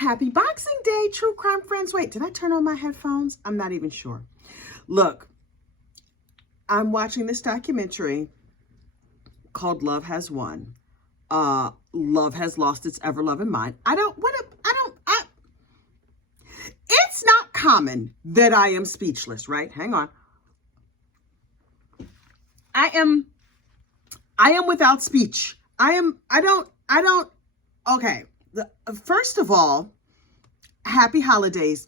Happy Boxing Day, true crime friends. Wait, did I turn on my headphones? I'm not even sure. Look, I'm watching this documentary called Love Has Won. Love has lost its ever-loving mind. It's not common that I am speechless, right? Hang on. I am without speech. Okay. First of all, happy holidays,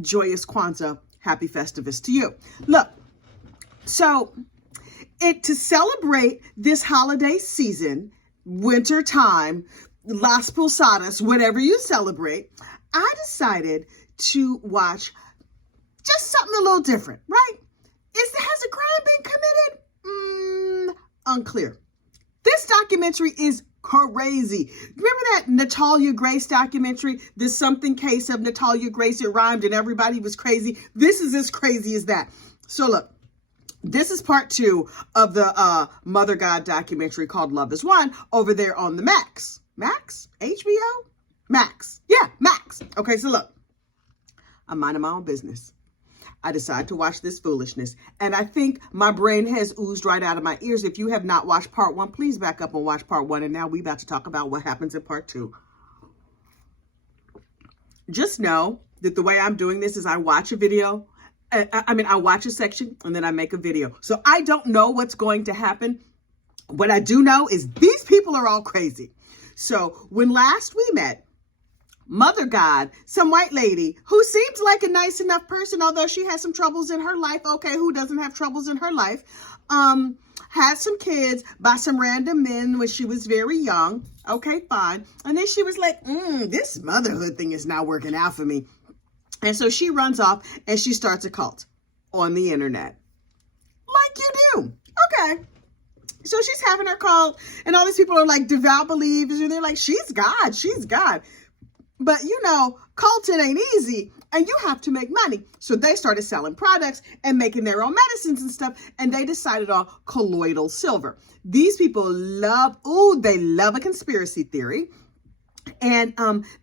joyous Kwanzaa, happy Festivus to you. Look, so to celebrate this holiday season, winter time, Las Posadas, whatever you celebrate, I decided to watch just something a little different, right? Has a crime been committed? Unclear. This documentary is crazy. Remember that Natalia Grace documentary, The Something Case of Natalia Grace? It rhymed and everybody was crazy. This is as crazy as that. So look, this is part 2 of the Mother God documentary called Love Has Won over there on the Max. Max? HBO? Max. Yeah, Max. Okay, so look, I'm minding my own business. I decided to watch this foolishness, and I think my brain has oozed right out of my ears. If you have not watched part 1, please back up and watch part 1, and now we about to talk about what happens in part 2. Just know that the way I'm doing this is I watch a video, I watch a section, and then I make a video. So I don't know what's going to happen. What I do know is these people are all crazy. So when last we met, Mother God, some white lady who seems like a nice enough person, although she has some troubles in her life. Okay, who doesn't have troubles in her life? Had some kids by some random men when she was very young. Okay, fine. And then she was like, this motherhood thing is not working out for me. And so she runs off and she starts a cult on the internet. Like you do. Okay. So she's having her cult and all these people are like devout believers and they're like, she's God, she's God. But you know, culting ain't easy and you have to make money. So they started selling products and making their own medicines and stuff. And they decided on colloidal silver. These people love a conspiracy theory. And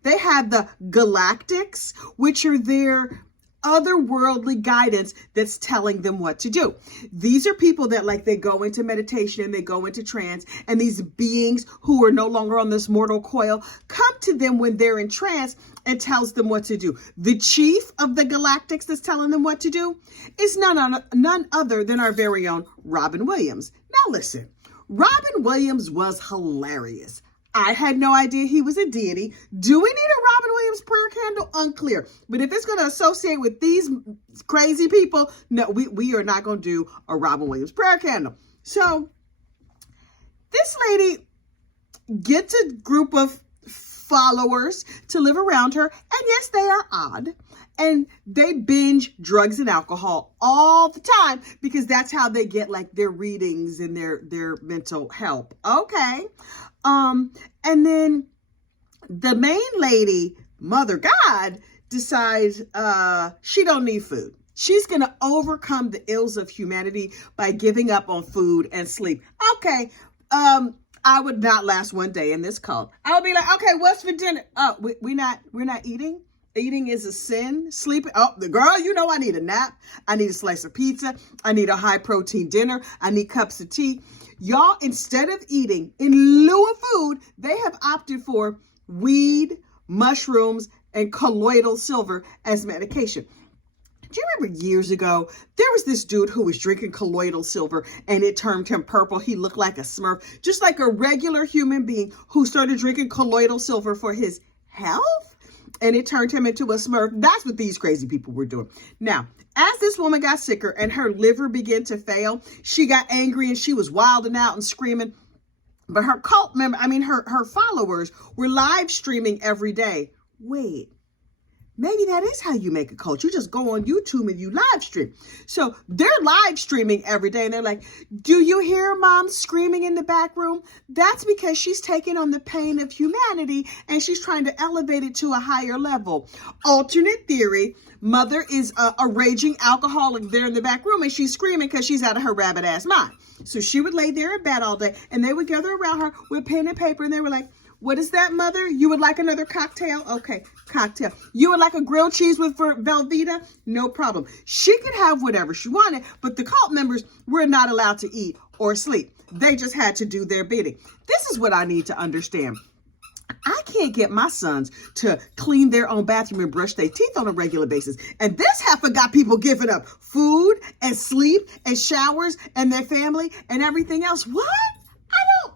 they have the galactics, which are their otherworldly guidance that's telling them what to do. These are people that they go into meditation and they go into trance, and these beings who are no longer on this mortal coil come to them when they're in trance and tells them what to do. The chief of the galactics that's telling them what to do is none other than our very own Robin Williams. Now listen, Robin Williams was hilarious. I had no idea he was a deity. Do we need a Robin Williams prayer candle? Unclear. But if it's going to associate with these crazy people, no, we are not going to do a Robin Williams prayer candle. So this lady gets a group of followers to live around her. And yes, they are odd. And they binge drugs and alcohol all the time because that's how they get their readings and their mental help. Okay. And then the main lady, Mother God, decides she don't need food. She's going to overcome the ills of humanity by giving up on food and sleep. Okay. I would not last one day in this cult. I would be like, okay, what's for dinner? Oh, we're not eating. Eating is a sin. Sleeping. Oh, the girl, you know I need a nap. I need a slice of pizza. I need a high protein dinner. I need cups of tea. Y'all, instead of eating, in lieu of food, they have opted for weed, mushrooms, and colloidal silver as medication. Do you remember years ago, there was this dude who was drinking colloidal silver and it turned him purple. He looked like a Smurf, just like a regular human being who started drinking colloidal silver for his health. And it turned him into a Smurf. That's what these crazy people were doing. Now, as this woman got sicker and her liver began to fail, she got angry and she was wilding out and screaming. But her cult member, her followers were live streaming every day. Wait, maybe that is how you make a cult. You just go on YouTube and you live stream. So they're live streaming every day and they're like, do you hear mom screaming in the back room? That's because she's taking on the pain of humanity and she's trying to elevate it to a higher level. Alternate theory, mother is a raging alcoholic there in the back room and she's screaming because she's out of her rabbit ass mind. So she would lay there in bed all day and they would gather around her with pen and paper and they were like, What is that, Mother? You would like another cocktail? Okay, cocktail. You would like a grilled cheese with Velveeta? No problem. She could have whatever she wanted, but the cult members were not allowed to eat or sleep. They just had to do their bidding. This is what I need to understand. I can't get my sons to clean their own bathroom and brush their teeth on a regular basis. And this heifer got people giving up food and sleep and showers and their family and everything else. What? I don't.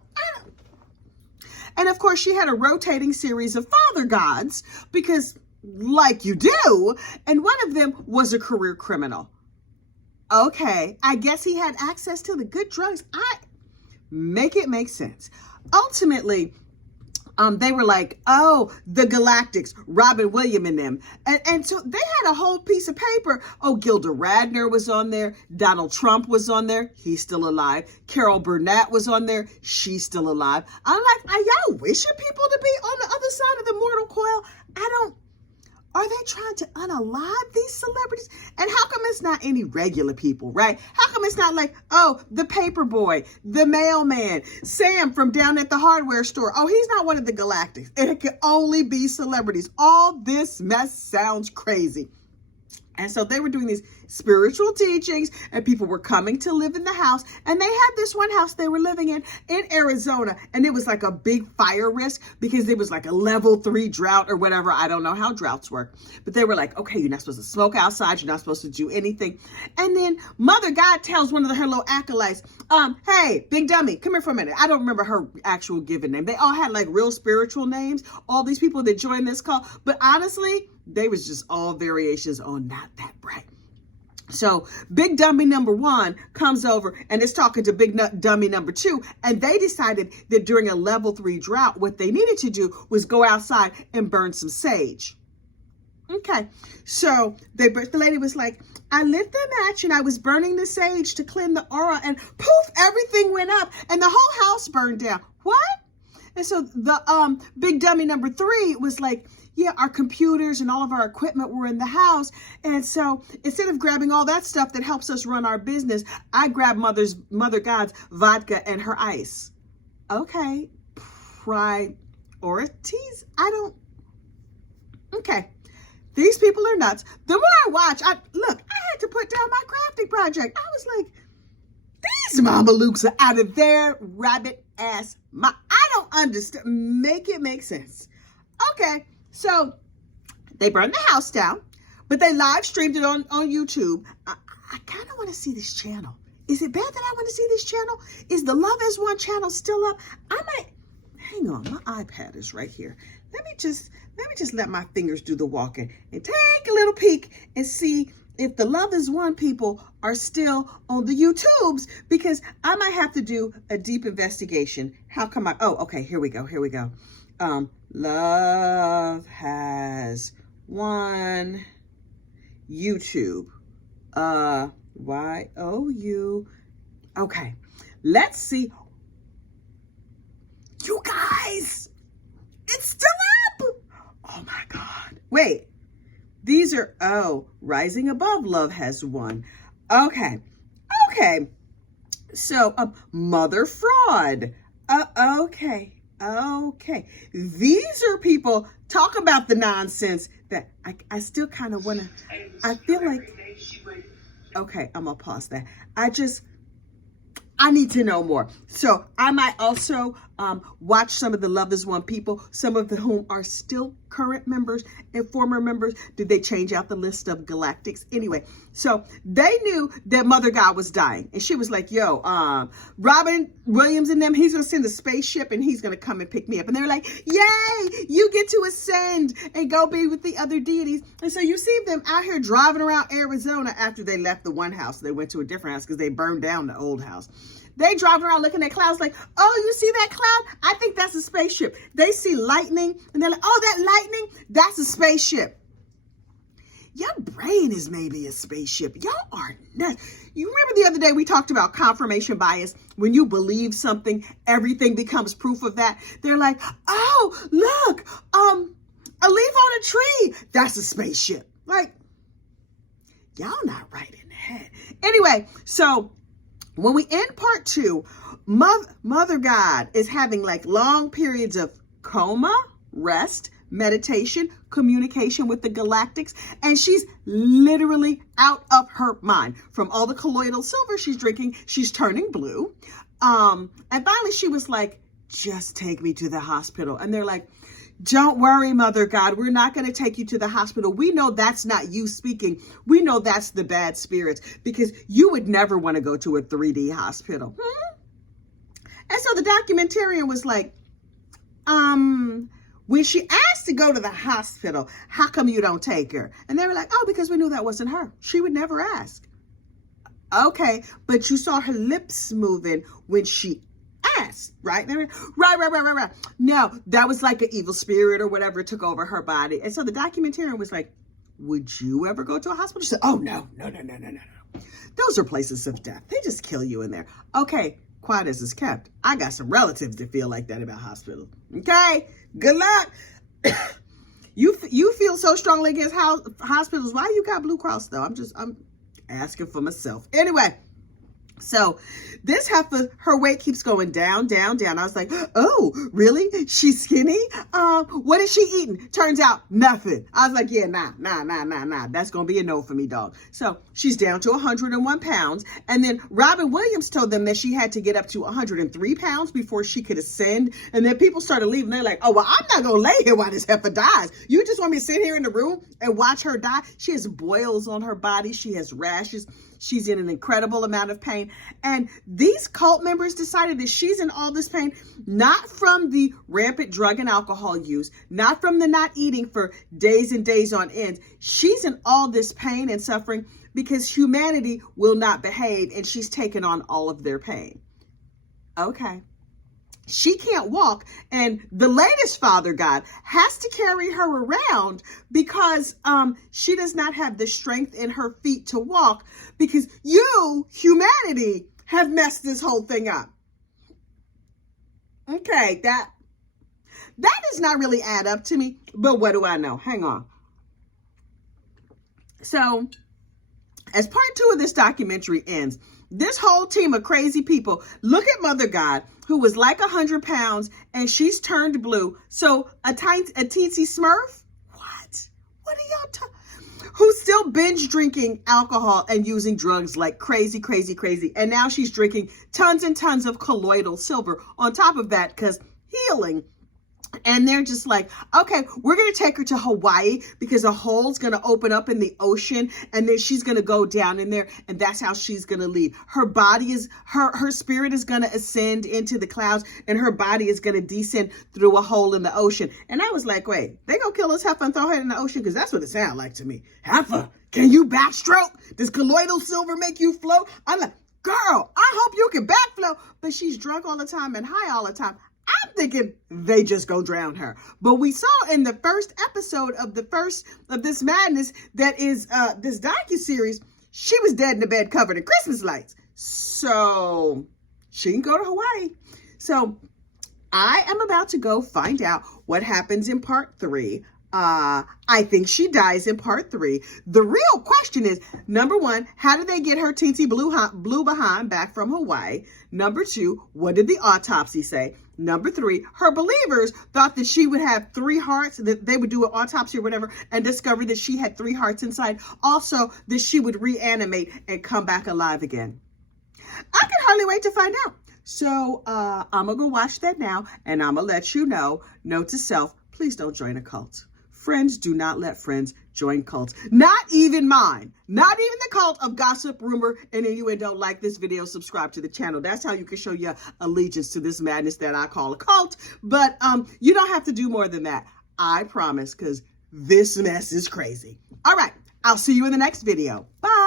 And of course, she had a rotating series of father gods because, like you do, and one of them was a career criminal. Okay, I guess he had access to the good drugs. Make it make sense. Ultimately, they were like, oh, the Galactics, Robin Williams and them. And so they had a whole piece of paper. Oh, Gilda Radner was on there. Donald Trump was on there. He's still alive. Carol Burnett was on there. She's still alive. I'm like, are y'all wishing people to be on the other side of the mortal coil? Are they trying to unalive these celebrities? And how come it's not any regular people, right? How come it's not like, oh, the paper boy, the mailman, Sam from down at the hardware store? Oh, he's not one of the Galactics. And it can only be celebrities. All this mess sounds crazy. And so they were doing these spiritual teachings and people were coming to live in the house. And they had this one house they were living in Arizona. And it was like a big fire risk because it was like a level 3 drought or whatever. I don't know how droughts work. But they were like, okay, you're not supposed to smoke outside. You're not supposed to do anything. And then Mother God tells one of her little acolytes, hey, Big Dummy, come here for a minute. I don't remember her actual given name. They all had like real spiritual names. All these people that joined this call. But honestly, they was just all variations on not that bright. So Big Dummy number 1 comes over and is talking to Big Dummy number 2. And they decided that during a level 3 drought, what they needed to do was go outside and burn some sage. Okay. So the lady was like, I lit the match and I was burning the sage to cleanse the aura and poof, everything went up and the whole house burned down. What? And so the Big Dummy number 3 was like, yeah, our computers and all of our equipment were in the house. And so instead of grabbing all that stuff that helps us run our business, I grabbed Mother God's vodka and her ice. Okay. Priorities? Okay. These people are nuts. The more I watch, I had to put down my crafting project. I was like, these mamalukes are out of their rabbit ass mind. I don't understand. Make it make sense. Okay. So they burned the house down, but they live streamed it on YouTube. I kind of want to see this channel. Is it bad that I want to see this channel? Is the Love Is One channel still up? Hang on, my iPad is right here. Let me just let my fingers do the walking and take a little peek and see if the Love Is One people are still on the YouTubes, because I might have to do a deep investigation. How come oh, okay, here we go. Love Has One YouTube. YOU. Okay, let's see. You guys, it's still up. Oh my God. Wait, these are, Rising Above Love Has One. Okay. So, Mother Fraud. Okay. These are people, talk about the nonsense that I still kind of want to, I feel like, okay, I'm going to pause that. I need to know more. So I might also watch some of the Love Is One people, some of whom are still current members and former members. Did they change out the list of Galactics? Anyway, so they knew that Mother God was dying. And she was like, yo, Robin Williams and them, he's going to send a spaceship and he's going to come and pick me up. And they're like, yay, you get to ascend and go be with the other deities. And so you see them out here driving around Arizona after they left the one house. They went to a different house because they burned down the old house. They driving around looking at clouds like, oh, you see that cloud? I think that's a spaceship. They see lightning and they're like, oh, that lightning, that's a spaceship. Your brain is maybe a spaceship. Y'all are nuts. You remember the other day we talked about confirmation bias. When you believe something, everything becomes proof of that. They're like, oh, look, a leaf on a tree. That's a spaceship. Like, y'all not right in the head. Anyway, so when we end part 2, Mother God is having like long periods of coma, rest, meditation, communication with the galactics, and she's literally out of her mind. From all the colloidal silver she's drinking, she's turning blue. And finally she was like, just take me to the hospital. And they're like, don't worry, Mother God, we're not going to take you to the hospital. We know that's not you speaking. We know that's the bad spirits, because you would never want to go to a 3D hospital. And so the documentarian was like, when she asked to go to the hospital, how come you don't take her? And they were like, oh, because we knew that wasn't her. She would never ask. Okay, but you saw her lips moving when she asked, right? Right. No, that was like an evil spirit or whatever took over her body. And so the documentarian was like, would you ever go to a hospital? She said, oh, no. Those are places of death. They just kill you in there. Okay, quiet as is kept. I got some relatives that feel like that about hospitals. Okay, good luck. You feel so strongly against hospitals. Why you got Blue Cross though? I'm asking for myself. Anyway, so this heifer, her weight keeps going down. I was like, oh, really? She's skinny? What is she eating? Turns out nothing. I was like, yeah, nah. That's going to be a no for me, dog. So she's down to 101 pounds. And then Robin Williams told them that she had to get up to 103 pounds before she could ascend. And then people started leaving. They're like, oh, well, I'm not going to lay here while this heifer dies. You just want me to sit here in the room and watch her die? She has boils on her body. She has rashes. She's in an incredible amount of pain. And these cult members decided that she's in all this pain, not from the rampant drug and alcohol use, not from the not eating for days and days on end. She's in all this pain and suffering because humanity will not behave, and she's taken on all of their pain. Okay. She can't walk, and the latest father god has to carry her around because she does not have the strength in her feet to walk, because you, humanity, have messed this whole thing up. Okay, that does not really add up to me, but what do I know? Hang on. So, as part 2 of this documentary ends, this whole team of crazy people look at Mother God, who was like 100 pounds, and she's turned blue. So a teensy smurf? What are y'all talking? Who's still binge drinking alcohol and using drugs like crazy. And now she's drinking tons and tons of colloidal silver on top of that, because healing. And they're just like, okay, we're going to take her to Hawaii because a hole's going to open up in the ocean, and then she's going to go down in there, and that's how she's going to leave. Her body is, her spirit is going to ascend into the clouds, and her body is going to descend through a hole in the ocean. And I was like, wait, they going to kill this heifer and throw her in the ocean? Because that's what it sounded like to me. Heifer, can you backstroke? Does colloidal silver make you float? I'm like, girl, I hope you can backflow. But she's drunk all the time and high all the time. I'm thinking they just go drown her. But we saw in the first episode of this madness that is this docuseries, she was dead in the bed covered in Christmas lights. So she can go to Hawaii. So I am about to go find out what happens in part 3. I think she dies in part 3. The real question is, number 1, how did they get her teensy blue behind back from Hawaii? Number 2, what did the autopsy say? Number 3, her believers thought that she would have 3 hearts, that they would do an autopsy or whatever and discover that she had 3 hearts inside. Also, that she would reanimate and come back alive again. I can hardly wait to find out. So I'm going to go watch that now, and I'm going to let you know, note to self, please don't join a cult. Friends do not let friends join cults. Not even mine. Not even the cult of gossip, rumor, and innuendo. Like this video, subscribe to the channel. That's how you can show your allegiance to this madness that I call a cult. But you don't have to do more than that. I promise, because this mess is crazy. All right. I'll see you in the next video. Bye.